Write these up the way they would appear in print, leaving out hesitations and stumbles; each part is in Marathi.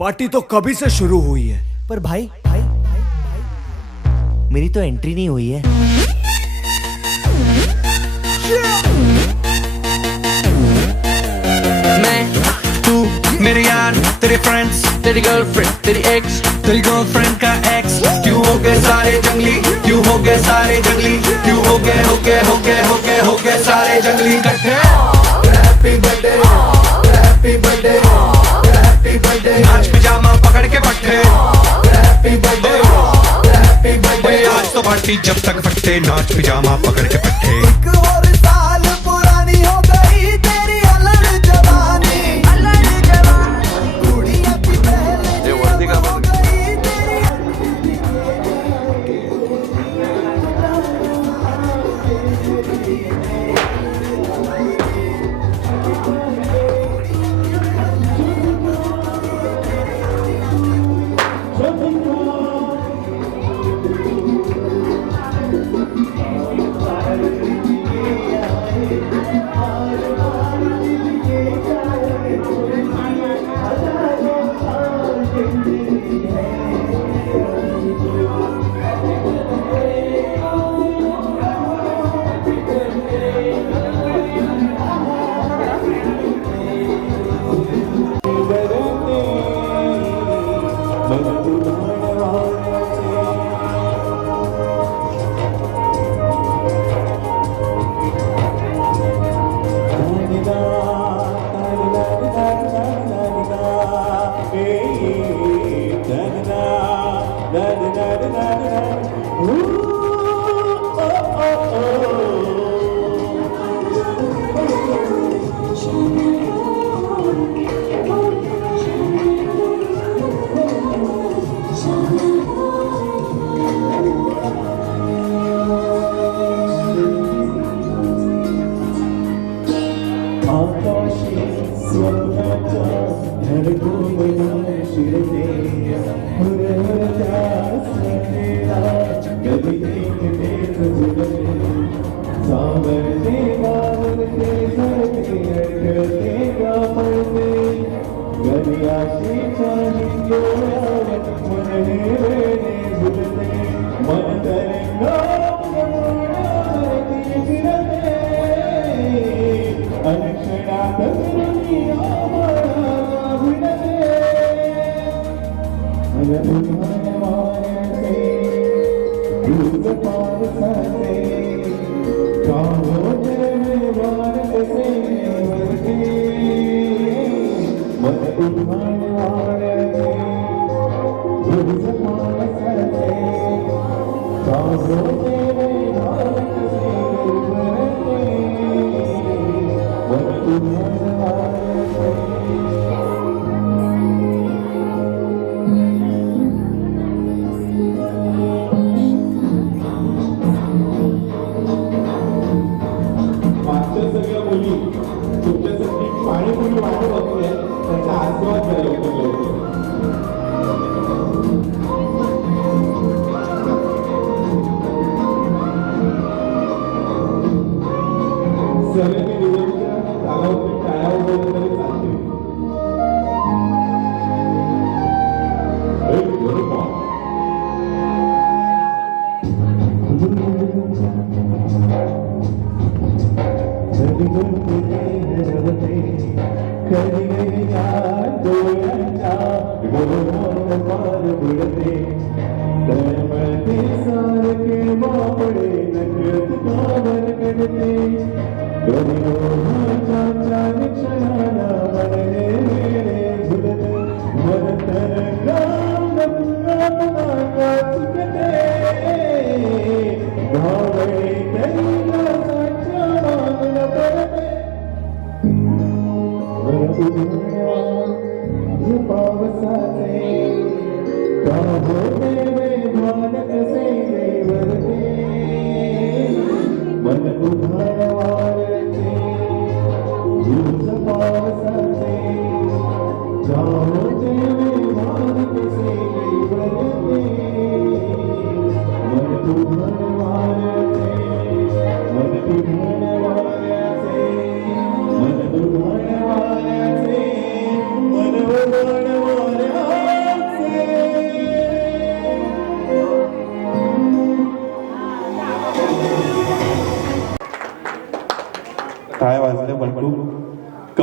पार्टी तो कभी से शुरू हुई है। पर भाई भाई भाई भाई मेरी तो एंट्री नहीं हुई है। मैं तू मेरे यार तेरे फ्रेंड्स तेरी गर्लफ्रेंड तेरी एक्स तेरी गर्लफ्रेंड का एक्स क्यों हो गए सारे जंगली क्यों हो गए सारे जंगली क्यों हो गए हो गए हो गए हो गए हो गए सारे जंगली इकट्ठे। Happy birthday happy birthday happy birthday नाच पिजामा पकड़ के पट्टे हैप्पी बर्थडे हैप्पी बर्थडे आज तो पार्टी जब तक फट्टे नाच पिजामा पकड़ के पट्टे। एक और साल पुरानी हो गई तेरी अलग जवानी कुड़िया की पहले हो गई तेरी मन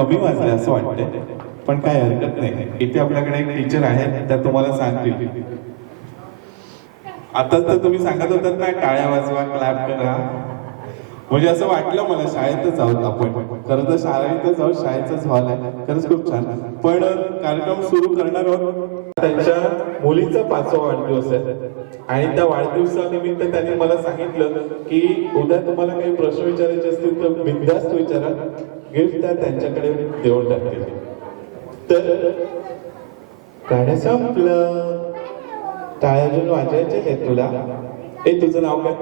कमी वाजले असं वाटतंय, पण काय हरकत नाही. इथे आपल्याकडे एक टीचर आहे, त्या तुम्हाला सांगतील. आता तर तुम्ही सांगत होतात ना, टाळ्या वाजवा, क्लॅप करा. म्हणजे असं वाटलं मला शाळेतच आहोत आपण. खरं तर शाळेतच आहोत, शाळेचाच हॉल आहे. खरंच खूप छान. पण कार्यक्रम सुरू करणार आहोत. त्यांच्या मुलीचा 5वा वाढदिवस आहे आणि त्या वाढदिवसानिमित्त त्यांनी मला सांगितलं की उद्या तुम्हाला काही प्रश्न विचारायचे असतील तर बिनधास्त विचारा, गिफ्ट त्या त्यांच्याकडे देऊन टाकतील. तर गाणं संपलं, टाळ्या अजून वाजायचे आहेत तुला. ए, तुझं नाव काय?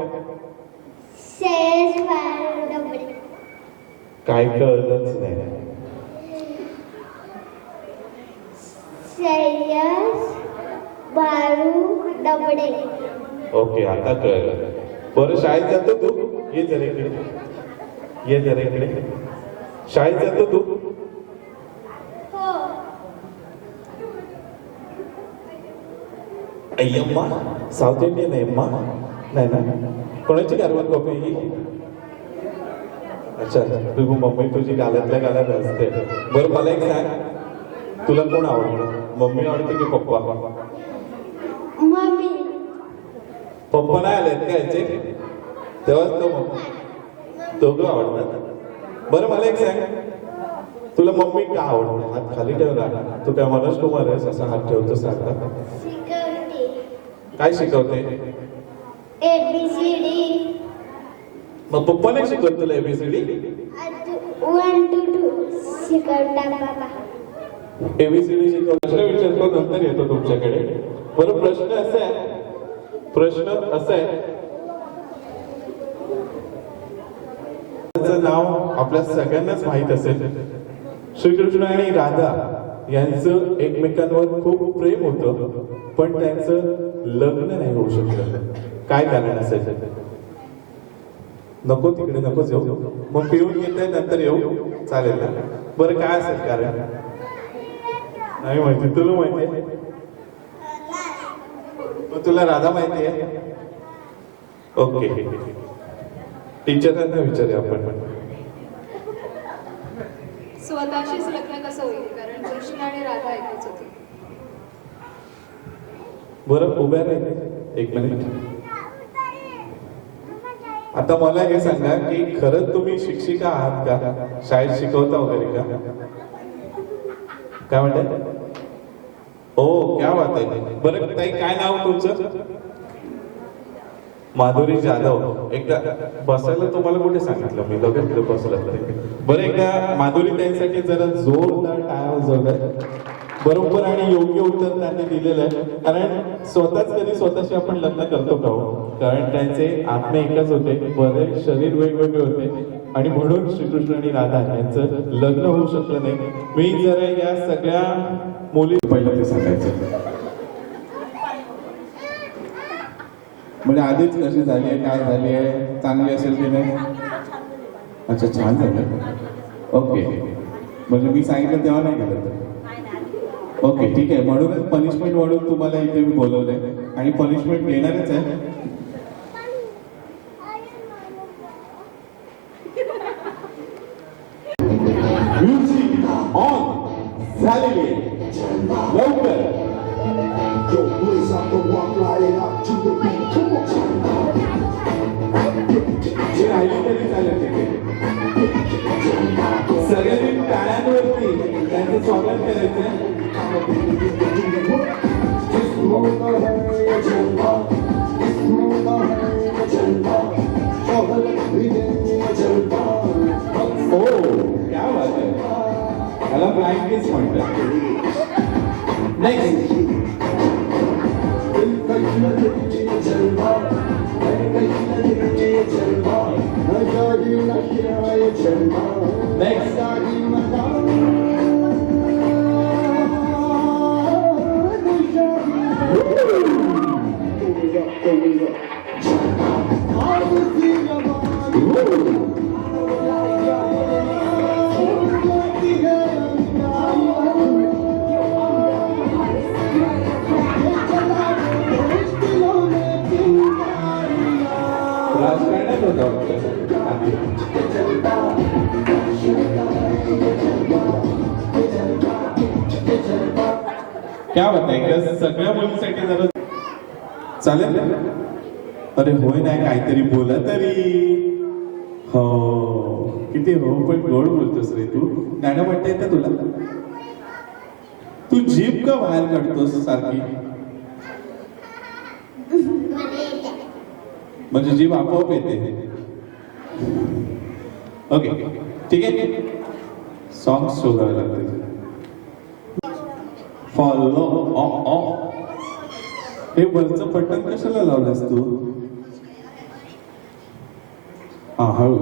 श्रेयस बाळू डबळे. काय कळलंच नाही. श्रेयस बाळू डबळे. ओके, आता कळलं. बरं, शाळेत जातो तू? ये जरा इकडे, ये जरा इकडे. शाळेत जातो तू? हो. अय्यम्मा, साऊथ इंडियन आहे अम्मा? नाही ना. कोणाची गारवत कॉपी ही? अच्छा, तू मम्मी तुझी गाल्यातल्या गाल्यात असते. बरं, मला एक सांग, तुला कोण आवडतं? मम्मी आवडते की पप्पा? मम्मी. पप्पा नाही आलेत का याचे? तेव्हाच तो मम्मी, दोघं आवडतात. बरं, मला एक सांग, तुला मम्मी का आवडते? हात खाली ठेवला. तू काय मनोज कुमार आहेस असा हात ठेवतो सारखा? शिकवते. काय शिकवते? ABCD. मग पप्पा नाही शिकवत तुला ABCD? 1 to 2 शिकवता बाबा. ABCD शिकवतो. प्रश्न विचारतो, नंतर येतो तुमच्याकडे. बरं, प्रश्न असा आहे, त्याचं नाव आपल्या सगळ्यांनाच माहित असेल. श्रीकृष्ण आणि राधा यांचं एकमेकांवर खूप प्रेम होतं, पण त्यांचं लग्न नाही होऊ शकलं. काय कारण असेल? नको तिकडे नकोच येऊ, मग पिऊन येते नंतर येऊ, चालेल ना? बरं, काय असेल कारण? नाही माहिती. तुला माहिती आहे? मग तुला राधा माहिती आहे? ओके, टीचरांना विचारूया आपण. स्वतःशीच लग्न कसं होईल, कारण कृष्ण आणि राधा एकच होती. बरं, उभ्या राहिले एक मिनिट. आता मला हे सांगा की खरंच तुम्ही शिक्षिका आहात का? शाळेत शिकवता वगैरे का? काय म्हणतात? हो, क्या बात आहे. बरं ताई, काय नाव तुमचं? माधुरी जाधव. एकदा बसायला तुम्हाला कुठे सांगितलं मी? लगेच बसलं. बरं, एकदा माधुरी ताईंसाठी जरा जोरदार टाळ्या वाजवतात. बरोबर आणि योग्य उत्तर त्यांनी दिलेलं आहे. कारण स्वतःच कधी स्वतःशी आपण लग्न करतो का हो? कारण त्यांचे आत्मे एकच होते, बरे शरीर वेगवेगळे होते आणि म्हणून श्रीकृष्ण आणि राधा यांचं लग्न होऊ शकलं नाही. मी जरा या सगळ्या मुली पहिलं ते सांगायचं. म्हणजे आधीच कशी झाली आहे, काय झाली आहे, चांगली असेल की नाही? अच्छा, छान झालं. ओके, म्हणजे मी सांगितलं तेव्हा नाही केलं. ओके, ठीक आहे. म्हणूनच पनिशमेंट म्हणून तुम्हाला इथे मी बोलवलंय आणि पनिशमेंट देणारच आहे. म्युझिक ऑन झालेली लवकर. Yo, boys out the walk, light it up to the beat. Come on. जे राहिली तरी चालेल तिथे. सगळ्यांनी टाळ्यांवरती त्यांचं स्वागत करायचं. ओ, क्या बात आहे. त्याला ब्लाइंड किस म्हणतात. नेक्स्ट. राजकारणात होता क्या होतं एकदा सगळ्या मुलींसाठी जरा चालेल. अरे होय नाही काहीतरी बोला तरी. हो किती हो पण गोड बोलतोस रे तू. गाणं म्हणता येतं तुला? तू जीभ का बाहेर काढतोस सारखी? म्हणजे जीभ आपोआप येते. ओके ठीक आहे. सॉंग शोधावे लागतील. फॉलो हे वरचं बटन कशाला लावलंस तू? हा हळू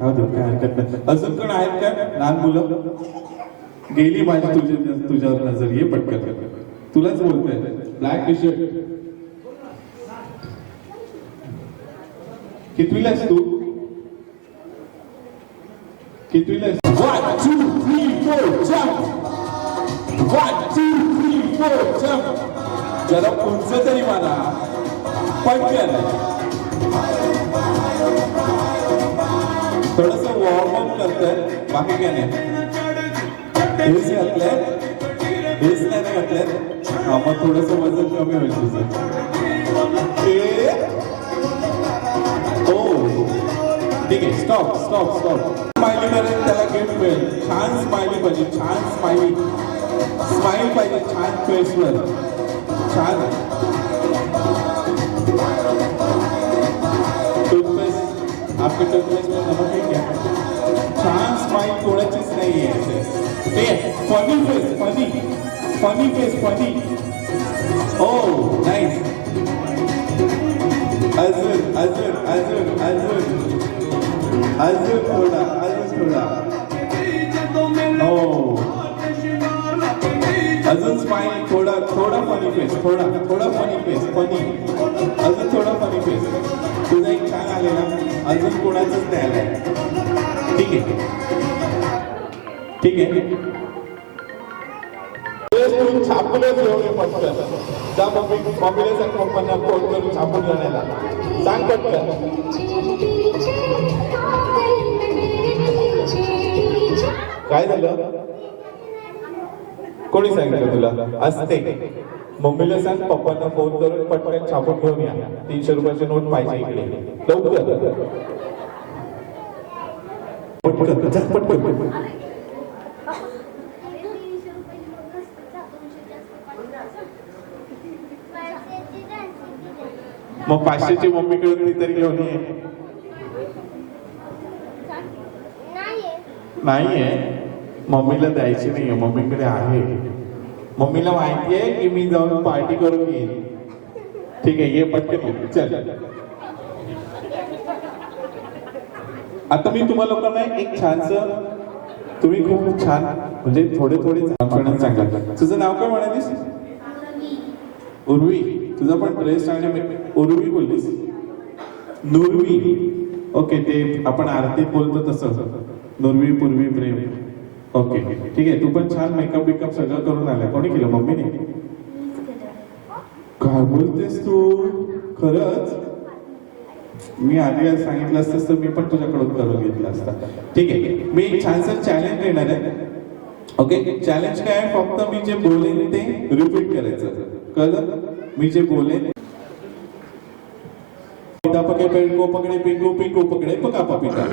हळू काय हरकत नाही. अजून कोण आहेत का लहान मुलं? गेली माझी तुझ्यावर नजर. ये पटकन तुलाच बोलतोय. ब्लॅक टी शर्ट कितवीला आहेस तू? कितवीला आहेस? 1 2 3 4 जंप. 1 2 3 4 जंप. जरा पुढचं तरी मला पटकन. थोडस वॉर्मअप करतोय बाकी काय नाही. हेच घातलंय हेच नाही ना घातलंय. हा मग थोडस वजन कमी होईल तुझं. हो ठीक आहे. Stop stop stop. स्माइली करेल त्याला गिफ्ट मिळेल. छान स्माइली पाहिजे. छान स्माइली स्माइल पाहिजे. छान फेसवर छान. टूथपेस्ट आपके टूथपेस्ट में नमक है क्या? छान स्माइल कोणाचीच नाही आहे. ठीक आहे. Funny face funny funny face funny. ओ नाईस. अजून अजून अजून अजून अजून थोडा अजून थोडा. हो अजून स्माइल. थोडा थोडा फनी फेस. थोडा थोडा फनी फेस फनी. अजून थोडा फनी फेस. तुझा एक छान आलेला. अजून कोणाचंच नाही आलाय. ठीक आहे ठीक आहे. तू छापूनच घेऊन ये पटकन. जा मम्मीला सांग पप्पांना फोन करून छापून आणायला सांग पटकन. काय झालं? कोणी सांगितलं तुला? असते. मम्मीला सांग पप्पांना फोन करून पटकन छापून घेऊन या. 300 रुपयाची नोट पाहिजे इकडे लवकर. पटकन जा पटकन. मग 500ची मम्मीकडे तरी घेऊन ये. नाहीये मम्मीला द्यायची नाहीये. मम्मीकडे आहे. मम्मीला माहिती आहे की मी जाऊन पार्टी करून येईन. ठीक आहे ये पटकन. चल आता मी तुम्हा लोकांना एक छानस. तुम्ही खूप छान म्हणजे थोडे कॉन्फिडन्स सांगा. तुझं नाव काय म्हणालीस? उर्वी. तुझा पण ड्रेस आणि उर्वी बोललीस? नुर्वी. ओके ते आपण आरतीत बोलतो तसं. नुर्वी पूर्वी प्रेम. ओके ठीक आहे. तू पण छान मेकअप बिकअप सगळं करून आलाय. कोणी केलं? मम्मीने. काय बोलतेस तू? खरंच? मी आधी सांगितलं असतं तर मी पण तुझ्याकडून करून घेतलं असतं. ठीक आहे. मी एक छानसं चॅलेंज देणार आहे. ओके चॅलेंज काय आहे? फक्त मी जे बोलेन ते रिपीट करायचं. कळलं? मी जे बोलेन. पिता पकडे पिंको पकडे पिंको पिंको पकडे पका पिता.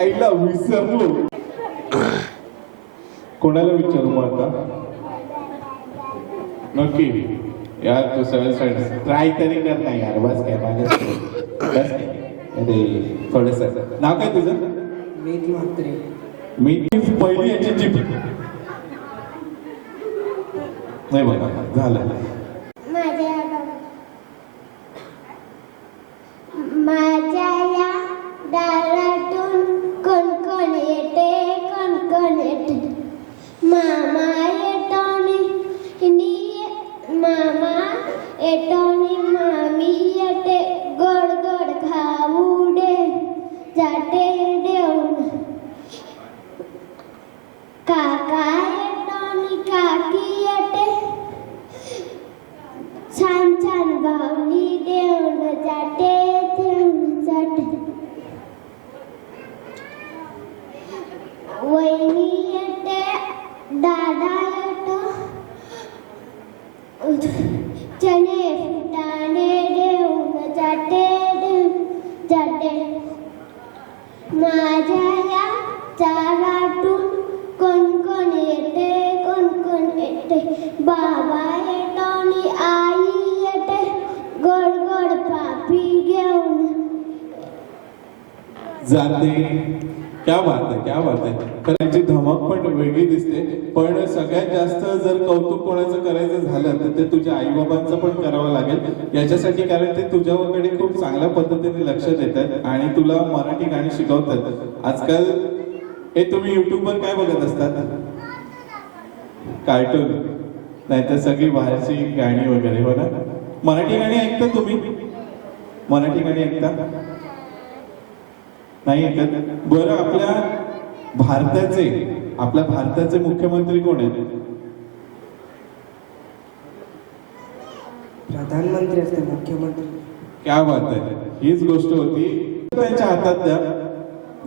ऐकला विसरलो. कोणाला विचारू मग आता? नक्की यार तू सगळं ट्राय तरी कर नाही यार. बस काय माझ्या बस काय. अरे थोडस. नाव काय तुझं? मेथी म्हात्रे. मी पहिली याची जीप नाही बघा झालं. माझ्या या दारातून कोण कोण येते कोण कोण येते. मामा येतो मामा येतो मामी येते. गोड गोड खाऊ दे जाते देऊन. काका येतो चणे फुटाणे देऊन जाते जाते माझ्या या चालाटून कोण कोण येते बाबा येतो आणि आई येते गोड गोड पापी घेऊन जाते. क्या बात आहे, क्या बात आहे. त्यांची धमक पण वेगळी दिसते. पण सगळ्यात जास्त जर कौतुक कोणाचं करायचं झालं तर ते तुझ्या आईबाबांचं पण करावं लागेल याच्यासाठी, कारण ते तुझ्याकडे खूप चांगल्या पद्धतीने लक्ष देतात आणि तुला मराठी गाणी शिकवतात. आजकाल हे तुम्ही युट्यूबवर काय बघत असतात? कार्टून, नाहीतर सगळी बाहेरची गाणी वगैरे, हो ना? मराठी गाणी ऐकता तुम्ही? मराठी गाणी ऐकता? नाही ऐकत? बरं, आपल्या भारताचे मुख्यमंत्री कोण आहेत? प्रधानमंत्री असते, मुख्यमंत्री. क्या बात आहे. हीच गोष्ट होती. त्यांच्या हातात द्या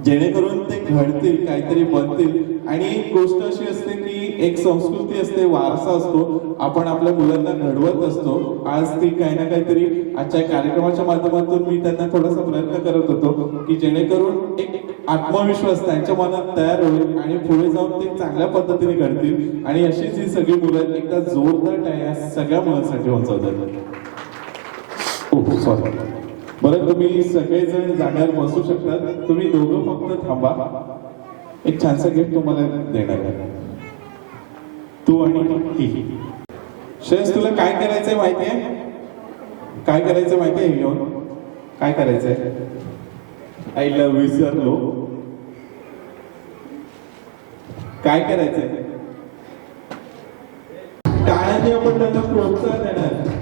जेणेकरून ते घडतील, काहीतरी बनतील. आणि एक गोष्ट अशी असते की एक संस्कृती असते, वारसा असतो, आपण आपल्या मुलांना घडवत असतो. आज ती काही ना काहीतरी आजच्या कार्यक्रमाच्या माध्यमातून मी त्यांना थोडासा प्रयत्न करत होतो की जेणेकरून एक आत्मविश्वास त्यांच्या मनात तयार होईल आणि पुढे जाऊन ते चांगल्या पद्धतीने घडतील. आणि अशीच ही सगळी मुलं एकदा जोरदार टाळ्या सगळ्या मुलांसाठी वाजवतात. सॉरी. बरं, तुम्ही सगळेजण जागेवर बसू शकतात. तुम्ही दोघं फक्त थांबा. एक छानसा गिफ्ट तुम्हाला देणार आहे. तू आणि ही. श्रेयस, तुला काय करायचंय माहितीये? काय करायचं माहितीये? घेऊन काय करायचंय? आय लव्ह विसरलो. काय करायचंय? टाळ्यांनी आपण त्यांना प्रोत्साहन देणार.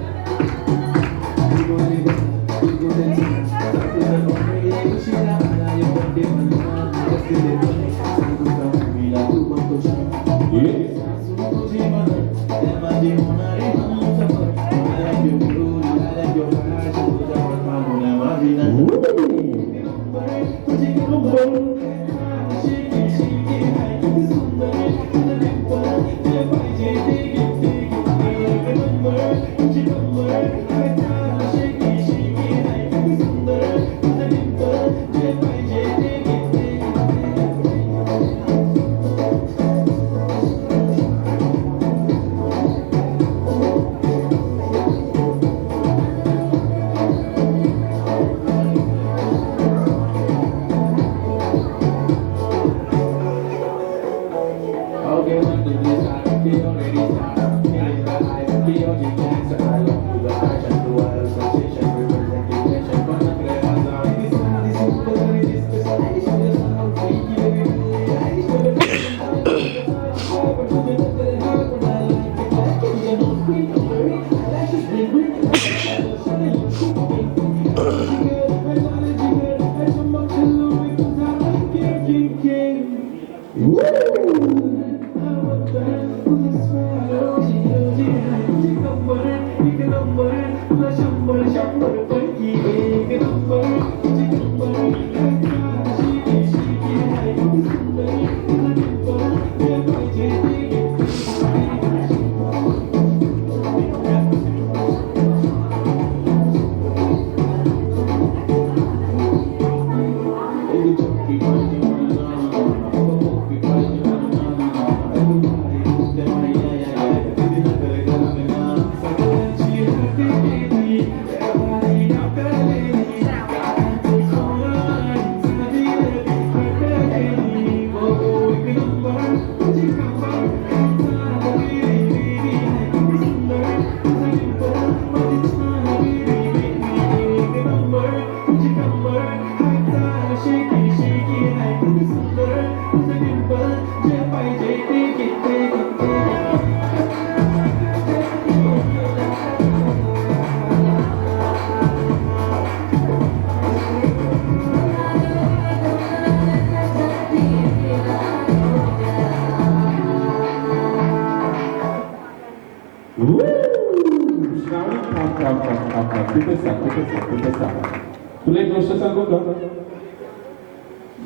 तुला एक गोष्ट सांगू का?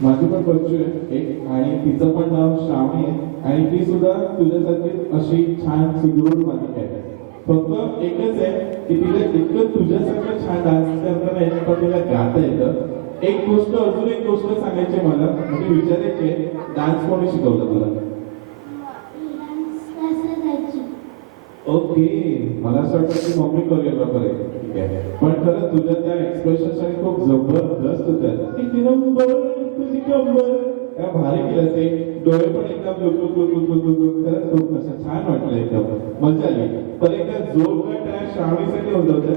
माझी पण बच्चू आहे एक, आणि तिचं पण नाव श्रावणी आहे, आणि ती सुद्धा तुझ्यासारखी अशी छान सुदृढ बालिका आहे. फक्त एकच आहे की तिला इतकं तुझ्यासारखं छान डान्स करताना येतं पण तिला गाता येतं. एक गोष्ट अजून एक गोष्ट सांगायची मला म्हणजे विचारायची डान्स कोणी शिकवलं तुला? ओके मला असं वाटतं की मम्मी कोरिओग्राफर आहे. ठीक आहे पण खरं तुझ्या त्या एक्सप्रेशन आणि खूप जबरदस्त होत्या. किती नंबर तुझी कंबर काय भारी केलं ते डोळे पण एकदम खरंच खूप असं छान वाटलं एकदम मजा आली. पण एकदा जोरदार त्या श्रावणीसाठी होत होतं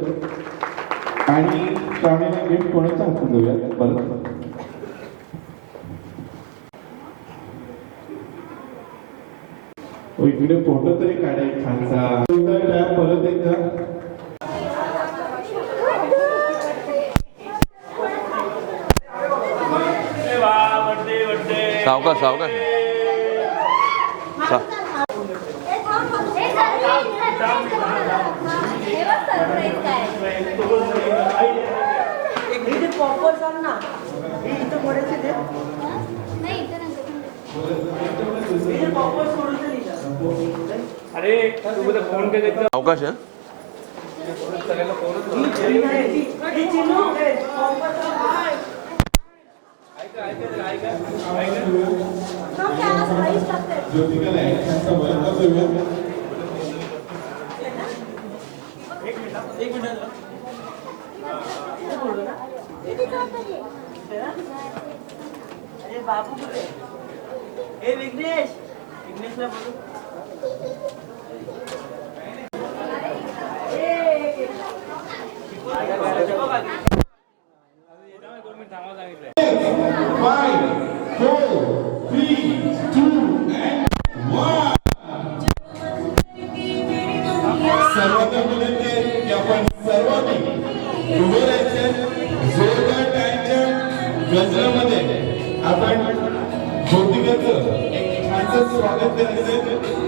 आणि श्रावणीला गिफ्ट कोणाच्या हातात देऊया परत. इकडे फोटो तरी काढाय छानसा परत एकदा. सावकाश सावकाश अरे तू बोलतो फोन के देखता सावकाश आहे. ज्योतिकाला ऍक्शनचा वयंकर देऊया. अरे बाबू कुठे? ए विघ्नेश, विघ्नेशला बोलू. सर्वांना विनंती आहे की आपण सर्वांनी उभे राहायचं. जोरदार टाळ्यांच्या गजरामध्ये आपण ज्योतिकाचं एक छानसं स्वागत करायचं.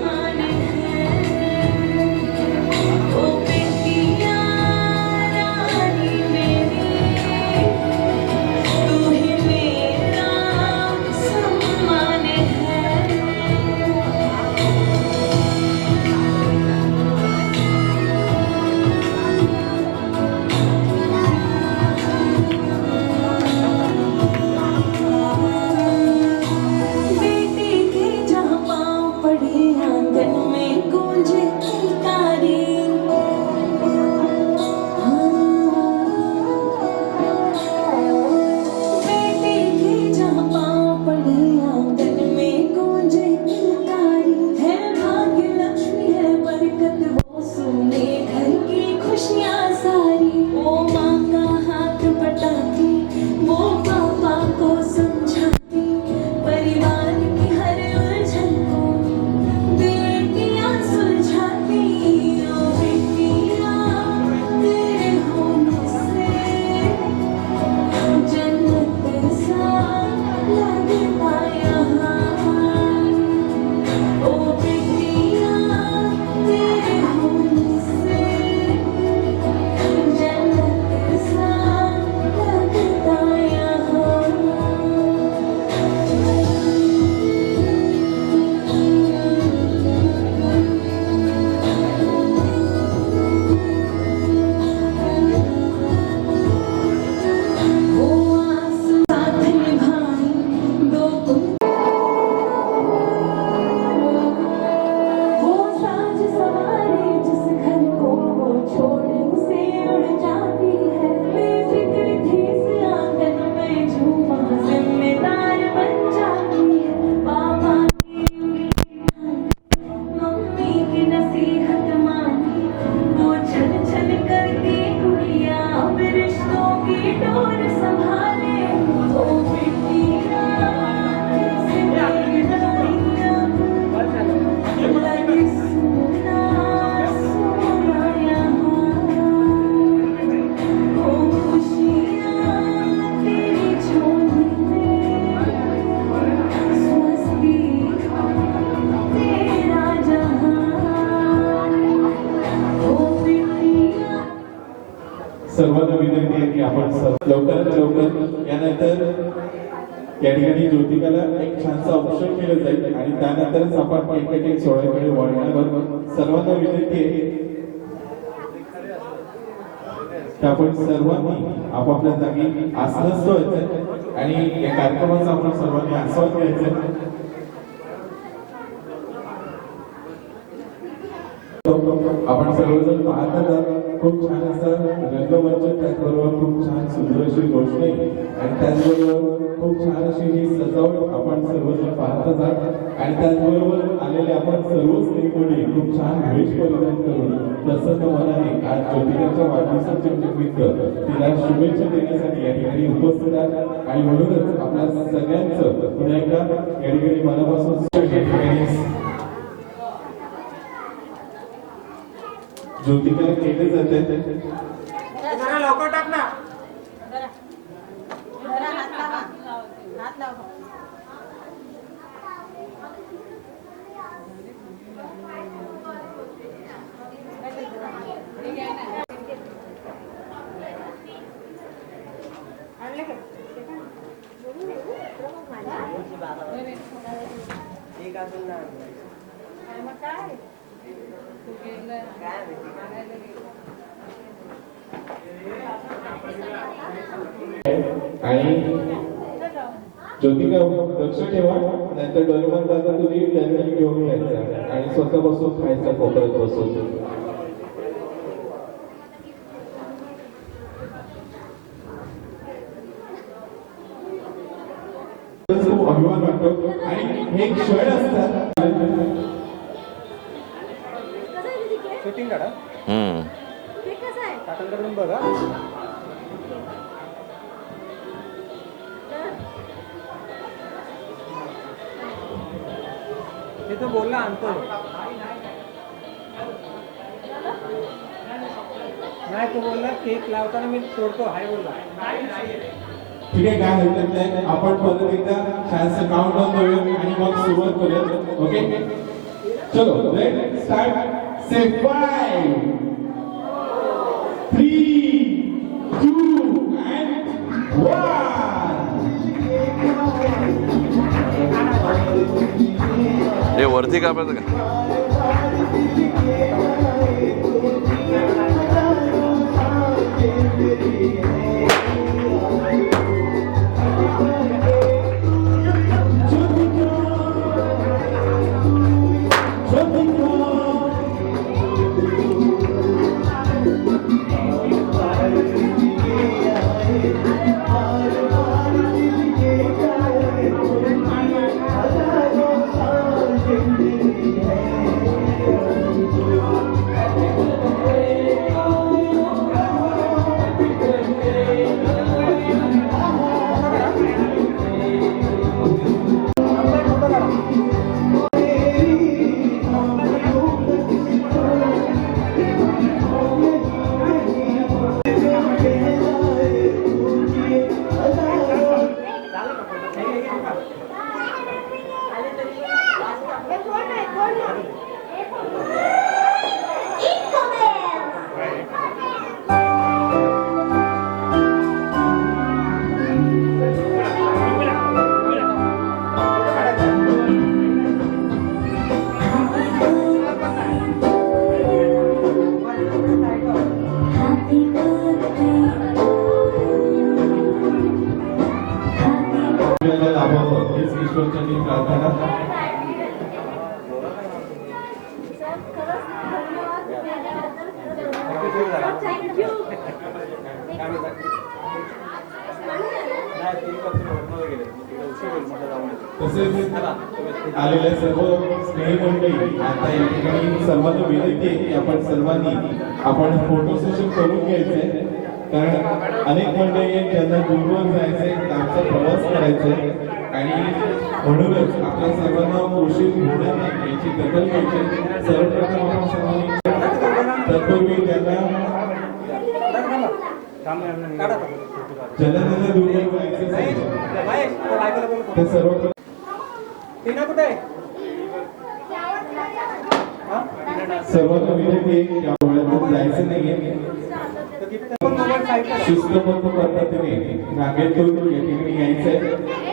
सर्वांना विनंती आहे की आपण लवकरात लवकर यानंतर या ठिकाणी ज्योतिकाला एक छानसा ऑप्शन मिळत जाईल आणि त्यानंतरच आपण एक सोहळ्याकडे वळण्यावर सर्वांना विनंती आहे तर आपण सर्वांनी आपापल्या जागी आसनस्थ व्हायचंय आणि या कार्यक्रमाचा आपण सर्वांनी आस्वाद घ्यायचा. आपण सर्वजण पाहत आहात खूप छान असा रंगमंच, त्याचबरोबर खूप छान सुंदर अशी रोषणाई आणि त्याचबरोबर खूप छान अशी ही सजावट आपण सर्वजण पाहत आहात. आणि त्याचबरोबर आलेले आपण सर्व स्त्रीमुली खूप छान वेश परिधान करून प्रसन्न मनाने आज ज्योतिकाच्या वाढदिवसाचे निमित्त तिला शुभेच्छा देण्यासाठी या ठिकाणी उपस्थित आहेत. आणि म्हणूनच आपल्या सगळ्यांचं पुन्हा एकदा या ठिकाणी मनापासून ज्योतिका केले जाते. जरा लवकर टाक ना. एक अजून ना आणि ज्योतिका लक्ष ठेवा, नाहीतर डोरेमॉन दादा तुम्ही त्यांनी घेऊन जायचं आणि स्वतः बसून खायचा कोपऱ्यात बसून. खूप अभिमान वाटतो आणि हे क्षण असतात. शूटिंग काढा. काकांकडून बघा. ते तो बोलला आणतो. नाही तो बोलला केक लावताना मी तोडतो हाय बोलला. ठीक आहे, काय हरकत नाही. आपण परत एकदा छानसं काउंट डाऊन करूया आणि मग सुरुवात करूया. ओके, चलो लेट स्टार्ट. Say 5 3 2 and 1. हे वरती कापायचं का? तसेच आलेल्या सर्व स्नेही मंडळी, आता या ठिकाणी सर्वांना विनंती आहे की आपण सर्वांनी फोटो सेशन करून घ्यायचंय. कारण अनेक मंडळी आहेत ज्यांना दूरवर जायचंय, लांबचा प्रवास करायचाय आणि म्हणूनच आपल्या सर्वांना उशीर होणार नाही याची दखल घ्यायची. सर्वप्रथम आपण सर्वांनी तत्पूर्वी ज्यांना दूरवर जायचं ते सर्व सर्वांना विनंती आहे की आपण जायचं नाहीये. शिस्तबद्ध पद्धतीने रांगेतून या ठिकाणी यायचंय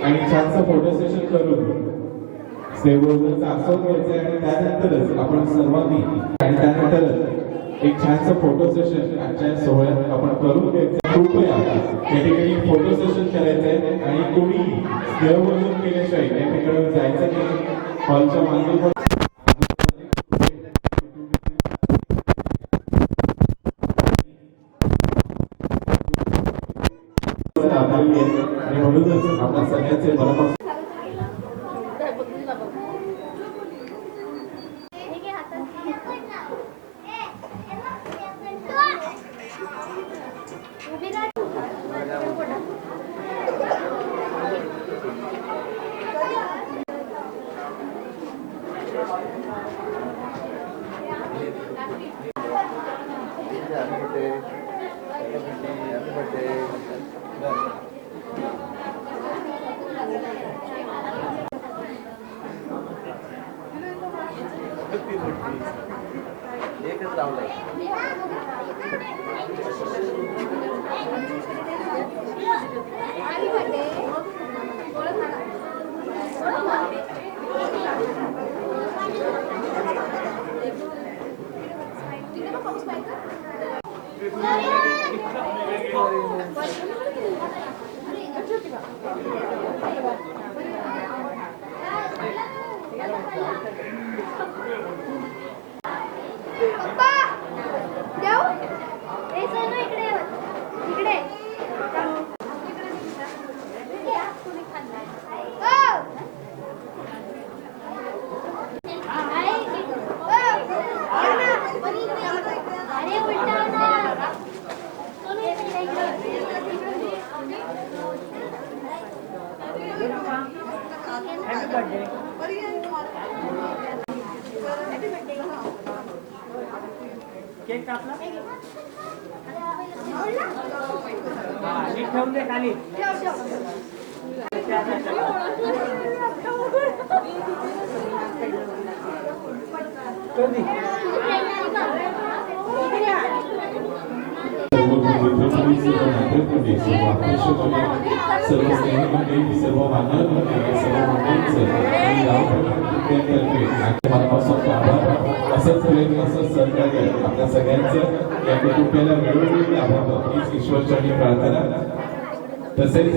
आणि छानसं फोटो सेशन करून स्टेजवरचा आस्वाद घ्यायचा आणि त्यानंतरच आपण सर्वांनी आणि त्यानंतरच एक छानसं फोटो सेशन आजच्या सोहळ्यात आपण करून घ्यायचं. कृपया या ठिकाणी फोटो सेशन करायचंय आणि कोणी देवबंधन केल्याशिवाय या ठिकाणी जायचं नाही. हॉलच्या मागे पण आणि म्हणूनच आपल्या सगळ्यांचे मनापासून केक कापला नीट ठेवून दे खाली. सर्व स्नेही सर्व मान्यवर मंडळी सर्व मंडळींचं आणि गावकऱ्यांतर्फे मनापासून आभार. असंच प्रेम असं सहकार्य आपल्या सगळ्यांचं या कुटुंबाला मिळवून लाभावं हीच ईश्वरचरणी प्रार्थना. तसेच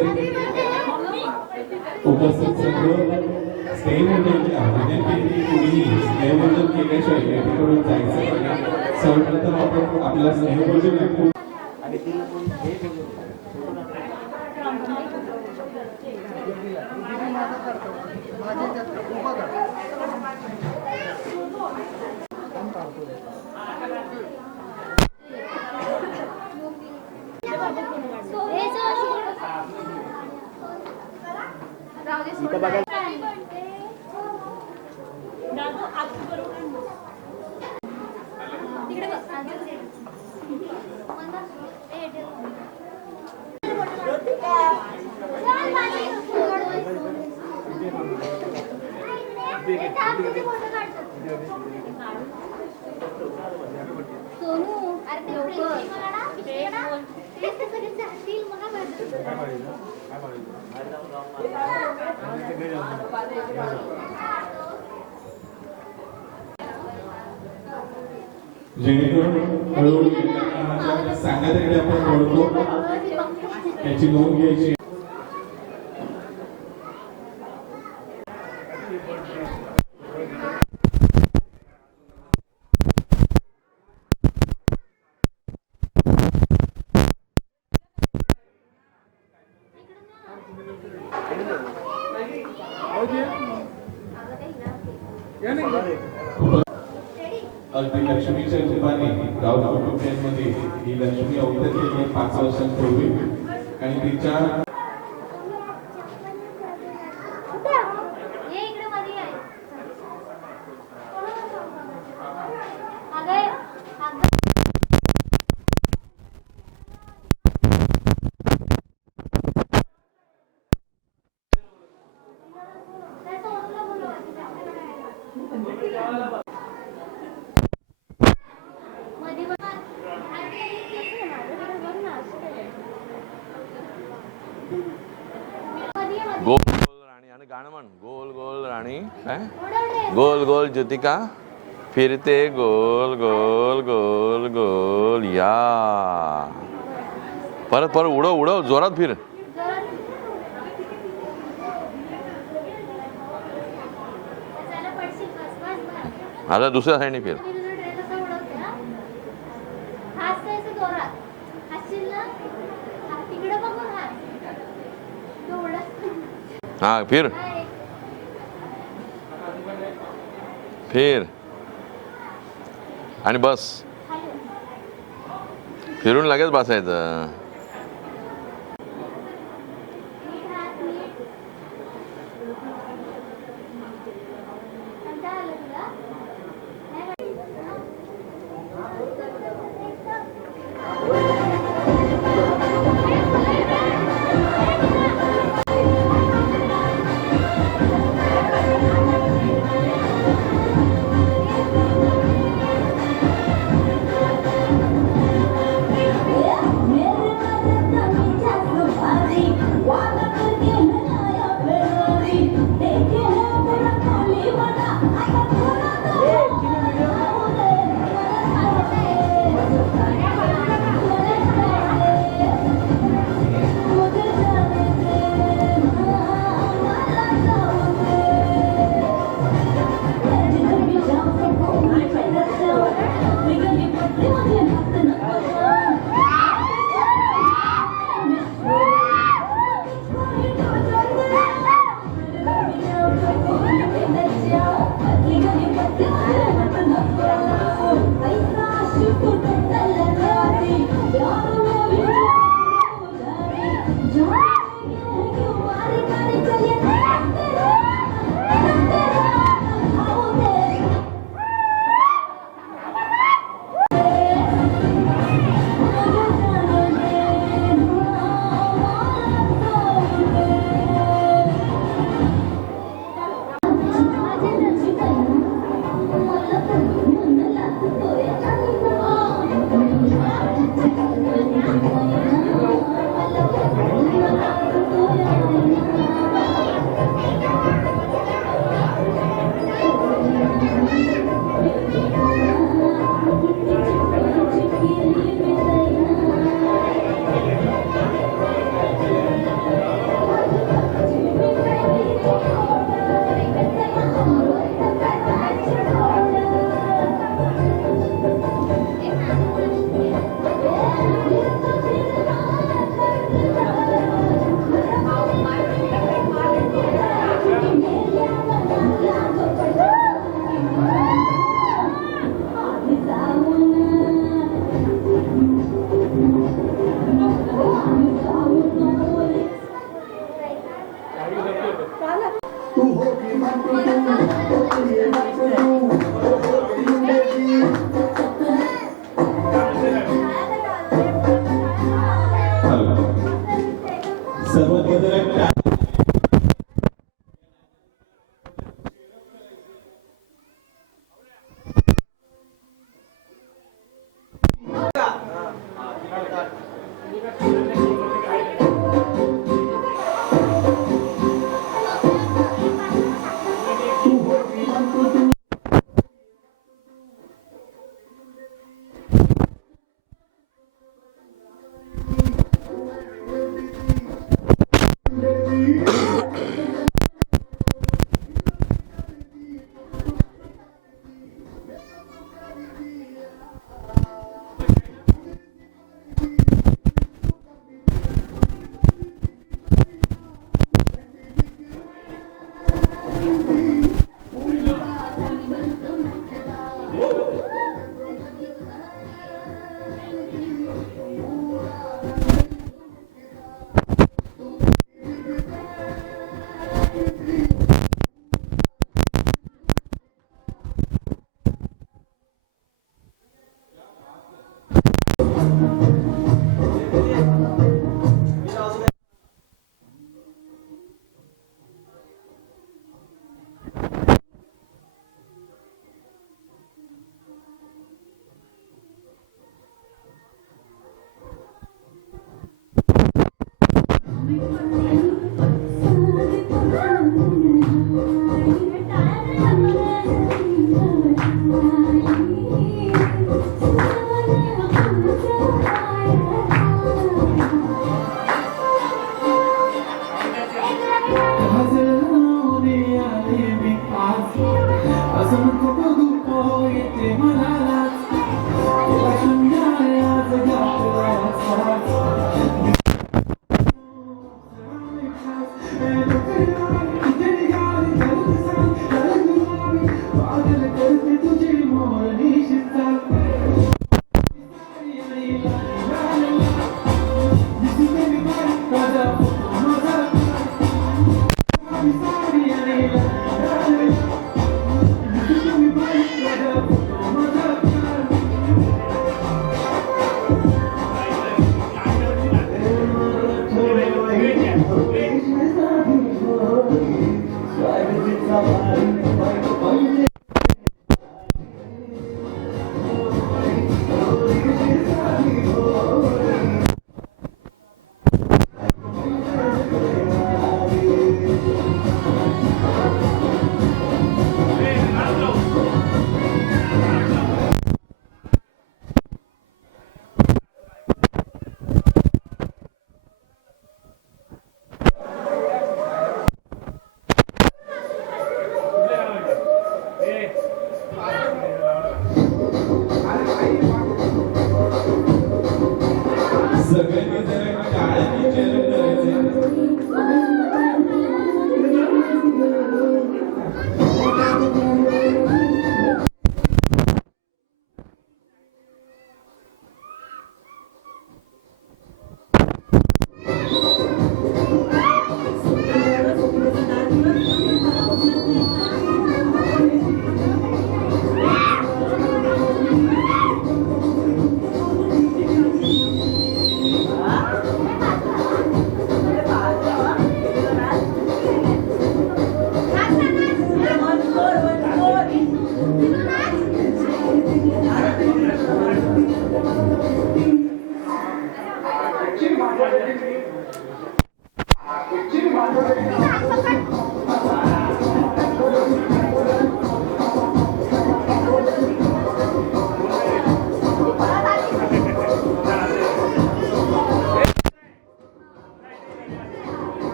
उपस्थित सर्व स्नेही मंडळींना विनंती कोणीही स्नेहभोजन केल्याशिवाय वेळेकडून जायचं नाही. सर्वप्रथम आपण आपला स्नेहभोजन ऐकू. सोनू जेणेकरून हळूहळू सांगण्याकडे आपण वळतो त्याची नोंद घ्यायची. अगदी लक्ष्मीच्या रूपाने राऊत कुटुंबियांमध्ये ही लक्ष्मी अवतरली गेली 5 वर्षांपूर्वी आणि तिच्या गोल गोल राणी आणि गाणं म्हण गोल गोल राणी काय गोल गोल ज्योतिका फिरते गोल गोल गोल गोल या परत परत उडव उडव जोरात फिर आता दुसऱ्या साईडने फिर हा फिर फिर आणि बस फिरून लगेच बसायचं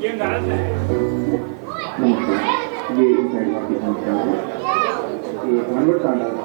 गेम झालाच नाही. ये इस साइड वापस हम क्या ये कन्वर्ट करना